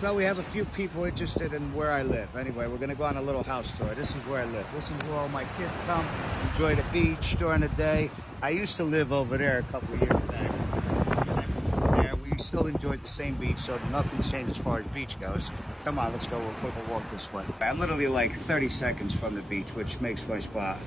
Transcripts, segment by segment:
So we have a few people interested in where I live. Anyway, we're gonna go on a little house tour. This is where I live. This is where all my kids come, enjoy the beach during the day. I used to live over there a couple of years back. I moved from there. We still enjoyed the same beach, so nothing's changed as far as beach goes. Come on, let's go. We'll take a walk this way. I'm literally like 30 seconds from the beach, which makes my spot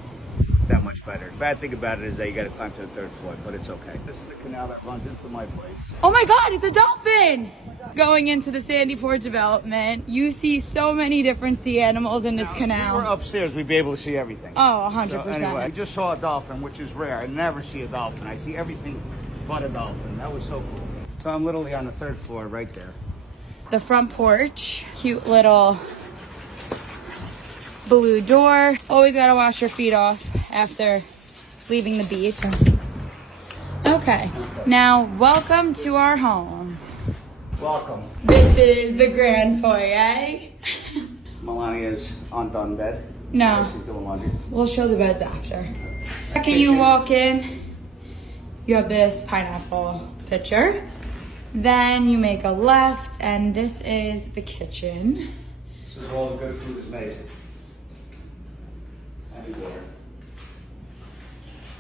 that much better. The bad thing about it is that you gotta climb to the 3rd floor, but it's okay. This is the canal that runs into my place. Oh my God, it's a dolphin! Going into the Sandy Port development, you see so many different sea animals in this canal. If we were upstairs, we'd be able to see everything. Oh, 100%. So anyway, I just saw a dolphin, which is rare. I never see a dolphin. I see everything but a dolphin. That was so cool. So I'm literally on the 3rd floor right there. The front porch, cute little blue door. Always gotta wash your feet off after leaving the beach. Okay, now welcome to our home. Welcome. This is the grand foyer. Melania's undone bed. No. She's doing laundry. We'll show the beds after. Second you walk in, you have this pineapple pitcher. Then you make a left, and this is the kitchen. This is where all the good food is made. And water.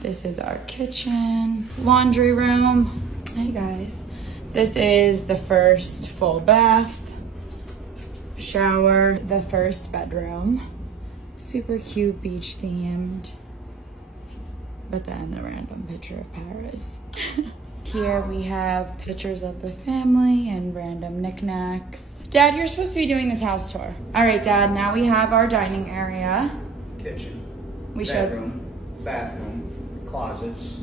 This is our kitchen. Laundry room. Hey guys. This is the first full bath. Shower. The first bedroom. Super cute, beach themed. But then a random picture of Paris. Here we have pictures of the family and random knickknacks. Dad, you're supposed to be doing this house tour. All right, Dad, now we have our dining area. Kitchen. We bedroom, bathroom, closets,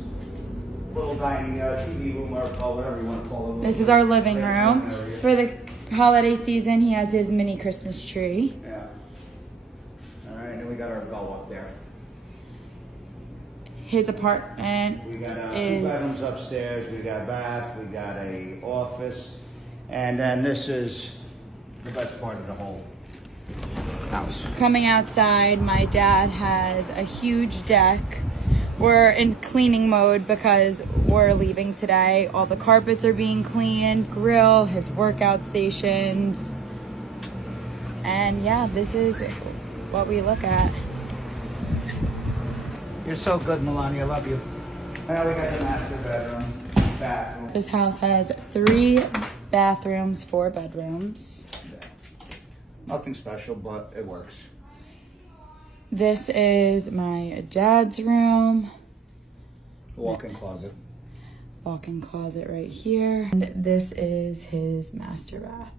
little dining TV room, or whatever you want to call it. This is our living room. For the holiday season, he has his mini Christmas tree. Yeah. All right, and we got our goal up there. His apartment We got 2 is bedrooms upstairs. We got a bath. We got a office, and then this is the best part of the whole house. coming outside. My dad has a huge deck. We're in cleaning mode because we're leaving today. All the carpets are being cleaned, grill, his workout stations. And yeah, this is what we look at. You're so good, Melania. I love you. Now we got the master bedroom, bathroom. This house has 3 bathrooms, 4 bedrooms. Nothing special, but it works. This is my dad's room. Walk-in closet. Walk-in closet right here. And this is his master bath.